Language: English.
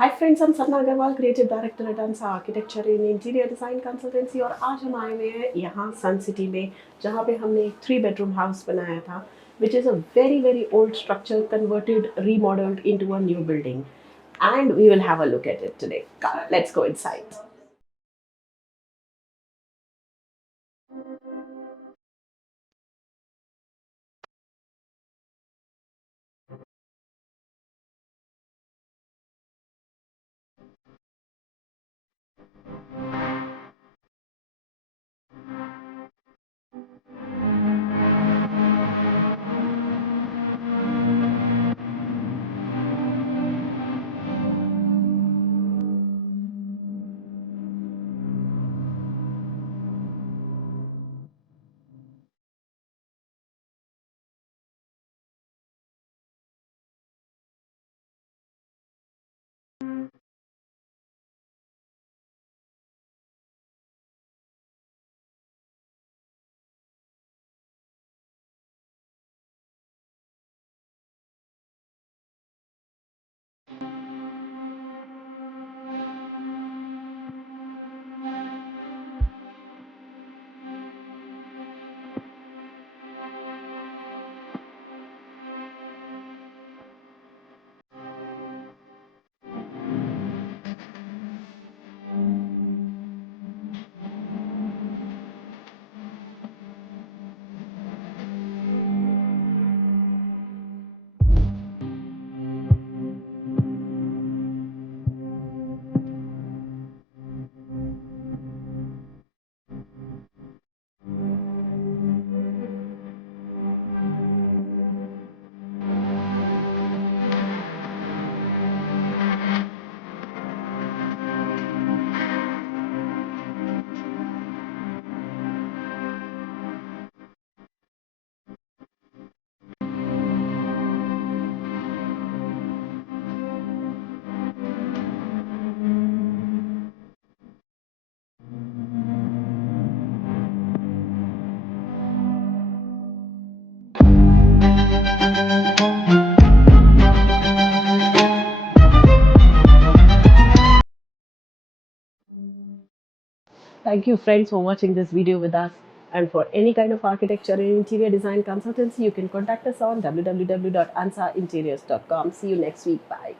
Hi friends, I'm Sapna Aggarwal Creative Director at Ansa Architecture in Interior Design Consultancy और आज हम आए हुए हैं यहाँ सन सिटी में जहाँ पे हमने एक 3 bedroom हाउस बनाया था which is a very old structure converted remodeled into a new building and we will have a look at it today. Come, let's go inside. Thank you friends for watching this video with us. And for any kind of architecture and interior design consultancy, you can contact us on www.ansainteriors.com. See you next week. Bye.